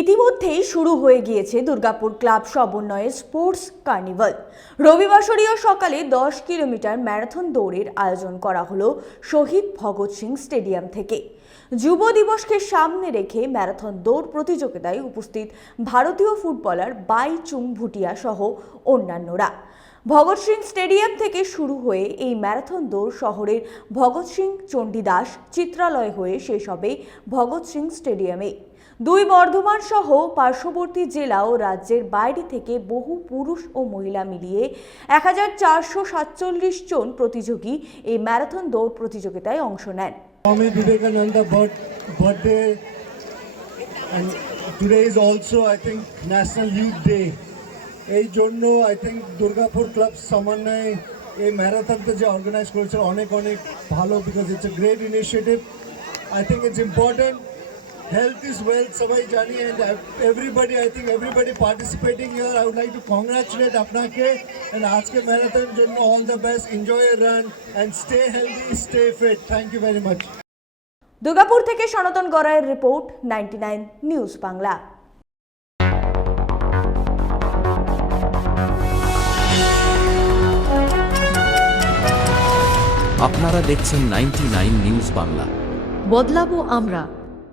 ইতিমধ্যেই শুরু হয়ে গিয়েছে দুর্গাপুর ক্লাব সমন্বয়ের স্পোর্টস কার্নিভাল। রবিবাসরীয় সকালে 10 কিলোমিটার ম্যারাথন দৌড়ের আয়োজন করা হলো শহীদ ভগৎ সিং স্টেডিয়াম থেকে। যুব দিবসকে সামনে রেখে ম্যারাথন দৌড় প্রতিযোগিতায় উপস্থিত ভারতীয় ফুটবলার বাইচুং ভুটিয়া সহ অন্যান্যরা। ভগৎ সিং স্টেডিয়াম থেকে শুরু হয়ে এই ম্যারাথন দৌড় শহরের ভগৎ সিং চণ্ডীদাস চিত্রালয় হয়ে শেষ হবে ভগৎ সিং স্টেডিয়ামে। দুই বর্ধমান সহ পার্শ্ববর্তী জেলা ও রাজ্যের বাইরে থেকে বহু পুরুষ ও মহিলা মিলিয়ে 1447 জন প্রতিযোগী এই ম্যারাথন দৌড় প্রতিযোগিতায় অংশ নেন। Swami Vivekananda birthday, and today is also, I think, National Youth Day. এই জন্য I think দুর্গাপুর ক্লাব সমন্বয়ে এই ম্যারাথনটা যে অর্গানাইজ করেছে অনেক ভালো, because it's a great initiative. I think it's important. Health is wealth, সবাই জানি, and everybody, I think everybody participating here, I would like to congratulate আপনাকে, and আজকে ম্যারাথনের জন্য all the best. Enjoy your run and stay healthy, stay fit. Thank you very much. Durgapur থেকে সনাতন গড়াইয়ের report, 99 news Bangla. আপনারা দেখছেন 99 news Bangla. বদলাবো আমরা।